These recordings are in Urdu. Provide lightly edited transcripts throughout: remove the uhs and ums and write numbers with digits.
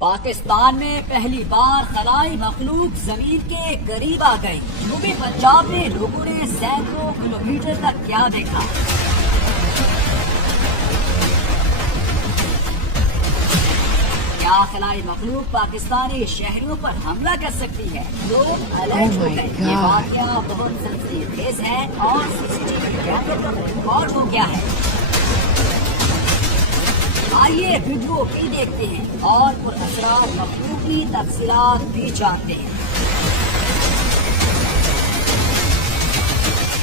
پاکستان میں پہلی بار خلائی مخلوق زمین کے قریب آ گئی۔ جنوبی پنجاب میں لوگوں نے سینکڑوں کلومیٹر تک کیا دیکھا؟ کیا خلائی مخلوق پاکستانی شہریوں پر حملہ کر سکتی ہے؟ لوگ الرٹ ہو گئے۔ یہ واقعہ بہت سنسنیخیز ہے اور CCTV کیمرے پر ریکارڈ ہو گیا ہے۔ آئیے ویڈیو بھی دیکھتے ہیں اور پر اثرات مخلوق کی تفصیلات بھی جانتے ہیں۔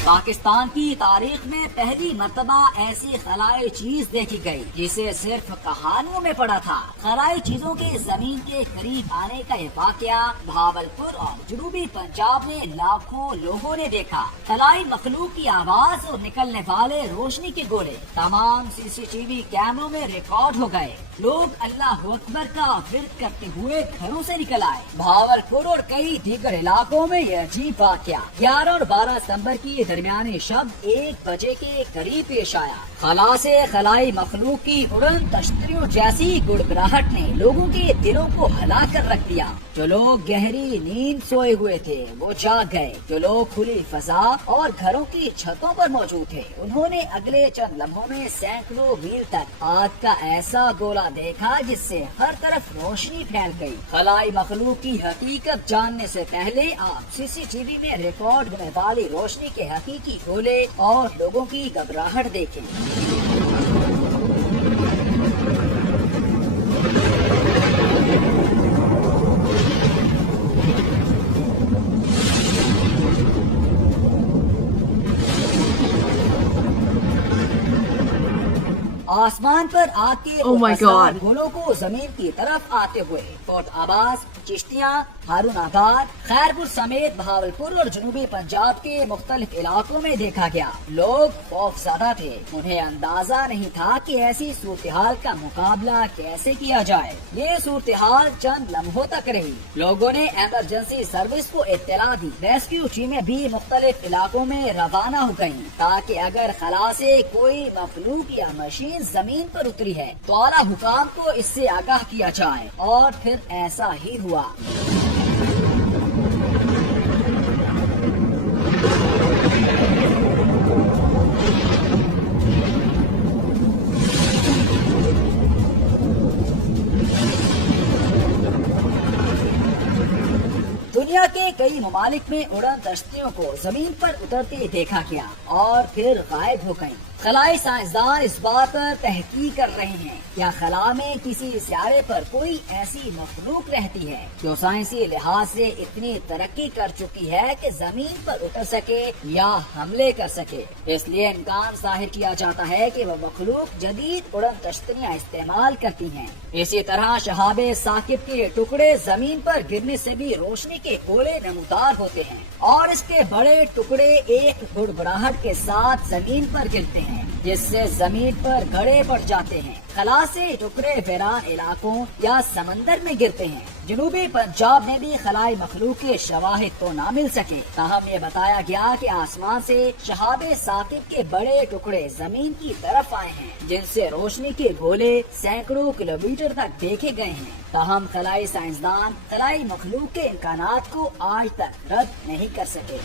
پاکستان کی تاریخ میں پہلی مرتبہ ایسی خلائی چیز دیکھی گئی جسے صرف کہانیوں میں پڑھا تھا۔ خلائی چیزوں کے زمین کے قریب آنے کا یہ واقعہ بھاولپور اور جنوبی پنجاب میں لاکھوں لوگوں نے دیکھا۔ خلائی مخلوق کی آواز اور نکلنے والے روشنی کے گولے تمام CCTV کیمروں میں ریکارڈ ہو گئے۔ لوگ اللہ اکبر کا ورد کرتے ہوئے گھروں سے نکل آئے۔ بھاولپور اور کئی دیگر علاقوں میں یہ عجیب واقعہ 11 اور 12 ستمبر کی درمیانی شب 1 بجے کے قریب پیش آیا۔ خلا سے خلائی مخلوق کی اڑن تشتریوں جیسی گڑگڑاہٹ نے لوگوں کے دلوں کو ہلا کر رکھ دیا۔ جو لوگ گہری نیند سوئے ہوئے تھے وہ جاگ گئے۔ جو لوگ کھلی فضا اور گھروں کی چھتوں پر موجود تھے انہوں نے اگلے چند لمحوں میں سینکڑوں میل تک آگ کا ایسا گولا دیکھا جس سے ہر طرف روشنی پھیل گئی۔ خلائی مخلوق کی حقیقت جاننے سے پہلے آپ CCTV میں ریکارڈ ہونے والی روشنی کے حقیقی گولے اور لوگوں کی گھبراہٹ دیکھیں۔ آسمان پر آگ کے گولوں کو زمین کی طرف آتے ہوئے فورٹ آباز، چشتیاں، ہارون آباد، خیرپور سمیت بھاولپور اور جنوبی پنجاب کے مختلف علاقوں میں دیکھا گیا۔ لوگ خوف زدہ تھے۔ انہیں اندازہ نہیں تھا کہ ایسی صورتحال کا مقابلہ کیسے کیا جائے۔ یہ صورتحال چند لمحوں تک رہی۔ لوگوں نے ایمرجنسی سروس کو اطلاع دی۔ ریسکیو ٹیمیں بھی مختلف علاقوں میں روانہ ہو گئیں تاکہ اگر خلا سے کوئی مخلوق یا مشین زمین پر اتری ہے تو اعلیٰ حکام کو اس سے آگاہ کیا جائے، اور پھر ایسا ہی ہوا۔ دنیا کے کئی ممالک میں اڑن تشتیوں کو زمین پر اترتے دیکھا گیا اور پھر غائب ہو گئیں۔ خلائی سائنسدان اس بات پر تحقیق کر رہے ہیں کیا خلا میں کسی سیارے پر کوئی ایسی مخلوق رہتی ہے جو سائنسی لحاظ سے اتنی ترقی کر چکی ہے کہ زمین پر اتر سکے یا حملے کر سکے۔ اس لیے امکان ظاہر کیا جاتا ہے کہ وہ مخلوق جدید اڑن تشتیاں استعمال کرتی ہیں۔ اسی طرح شہاب ثاقب کے ٹکڑے زمین پر گرنے سے بھی روشنی کے گولے نمودار ہوتے ہیں اور اس کے بڑے ٹکڑے ایک گڑگڑاہٹ کے ساتھ زمین پر گرتے ہیں جس سے زمین پر گھڑے پڑ جاتے ہیں۔ خلا سے ٹکڑے ویران علاقوں یا سمندر میں گرتے ہیں۔ جنوبی پنجاب میں بھی خلائی مخلوق کے شواہد تو نہ مل سکے، تاہم یہ بتایا گیا کہ آسمان سے شہاب ثاقب کے بڑے ٹکڑے زمین کی طرف آئے ہیں جن سے روشنی کے گولے سینکڑوں کلومیٹر تک دیکھے گئے ہیں۔ تاہم خلائی سائنسدان خلائی مخلوق کے امکانات کو آج تک رد نہیں کر سکے۔